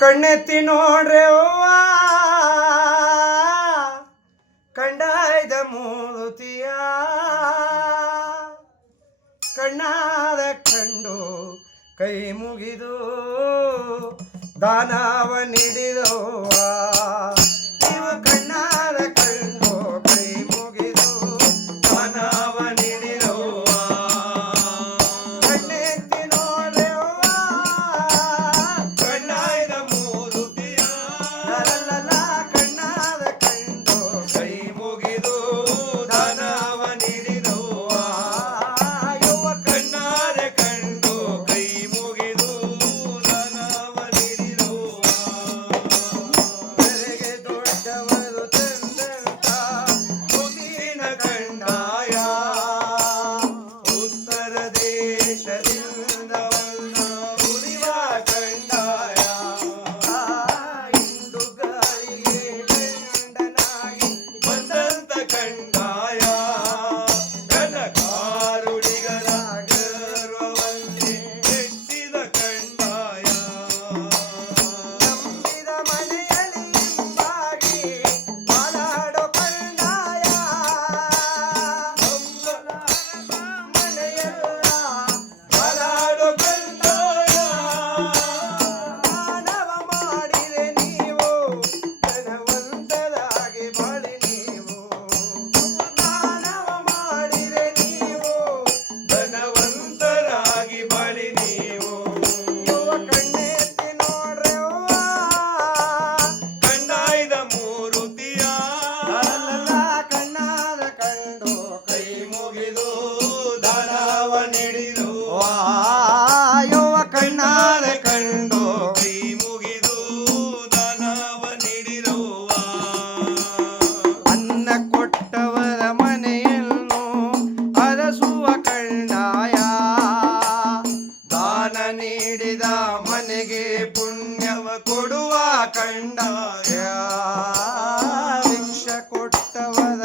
ಕಣ್ಣೆತ್ತಿ ನೋಡ್ರೆ ಅವ್ವ ಕಂಡಾಯ್ದ ಮೂರುತಿಯ ಕಣ್ಣಾದ ಕಂಡು ಕೈ ಮುಗಿದು ದಾನವ ನೀಡಿದವ್ವ ನೀವು ಕಣ್ಣಾದ ಕಂಡು ಕೈ ಮುಗಿದು ದಾನವ ನೀಡಿದವ್ವ ಕಣ್ಣೆತ್ತಿ ನೋಡ್ರೆ ಅವ್ವ ಕಣ್ಣಾಯ್ದ ಮೂರುತಿಯ ಲಲಲ ಕಣ್ಣಾದ ಕಂಡು ಕೈ ಮುಗಿದು ದಾನವ ನೀಡಿದವ್ವ ಯವ್ವ ಕಣ್ಣಾದ ಕಂಡು ಕೈ ಮುಗಿದು ದಾನವ ನೀಡಿದವ್ವ ಬೆಳಗ್ಗೆ ದೊಡ್ಡವರು ತಂದಂತ ಮುಗಿನ ಕಂಡಾಯ ಉತ್ತರ ದೇಶದಿಂದ ಬಂದ ಉರಿವ ಕಂಡಾಯ ಇಂದು ಗಾಳಿಗೆ ಗಂಡನಾಗಿ ಬಂದಂತ ಕಂಡಾಯ ಕನಕಾರುಡಿಗರ ಗರ್ವವನ್ನೇ ಎತ್ತಿದ ಕಂಡಾಯ ನಂಬಿದ ಮನೆಯಲ್ಲಿ ಹಿಂಬಾಗಿ ಮಾಲಾಡೋ ಕಂಡಾಯ ಮನೆಯೆಲ್ಲ ಮಾಲಾಡೋ ಕಂಡಾಯ ಮಾನವ ಮಾಡಿದೆ ನೀವು ಧನವಂತರಾಗಿ ಬಾಳಿ ನೀವು ಮಾನವ ಮಾಡಿದೆ ನೀವು ಧನವಂತರಾಗಿ ಬಾಳಿ ನೀವು ಯವ್ವ ಕಣ್ಣೆತ್ತಿ ನೋಡ್ರೆ ಅವ್ವ ಕಣ್ಣಾಯ್ದ ಮೂರುತಿಯ ಲಲಲ ಕಣ್ಣಾದ ಕಂಡು ಕೈ ಮುಗಿದು ದಾನವ ನೀಡಿದವ್ವ ಯವ್ವ ಕಣ್ಣಾದ ಕಂಡು ಕೈ ಮುಗಿದು ದಾನವ ನೀಡಿದವ್ವ ಅನ್ನ ಕೊಟ್ಟವರ ಮನೆಯನ್ನು ಅರಸುವ ಕಂಡಾಯ ದಾನ ನೀಡಿದ ಮನೆಗೆ ಪುಣ್ಯವ ಕೊಡುವ ಕಂಡಾಯ ಭಿಕ್ಷ ಕೊಟ್ಟವರ